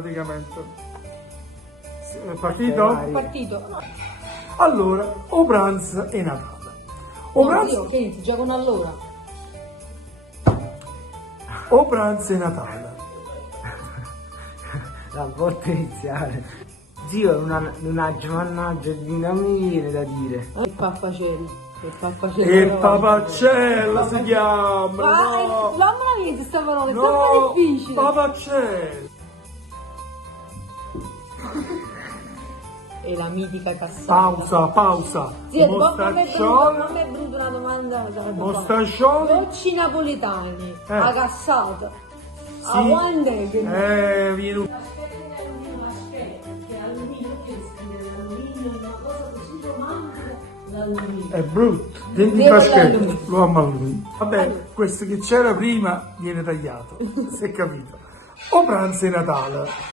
praticamente. È partito? Partito. Allora, o pranzo e Natale. O pranzo, Che inizi già con allora. o pranzo e Natale. La botta iniziale. Zio, una giovannaggia di non mi viene da dire. Il pappacello. Il pappacello. E Papacello si chiama, no! Mamma mia, questa parola è No, troppo difficile. Papacello! E la mitica cassata. Pausa. Sì, non Mostaccione, mi è venuta una domanda. mostaccione. Dolci napoletani, a cassata. Sì. A quando è che... Viene è brutto, dentro il Devo paschetto, l'alluminio. lo ammalo. Vabbè, questo che c'era prima viene tagliato, si è capito. O pranzo e Natale.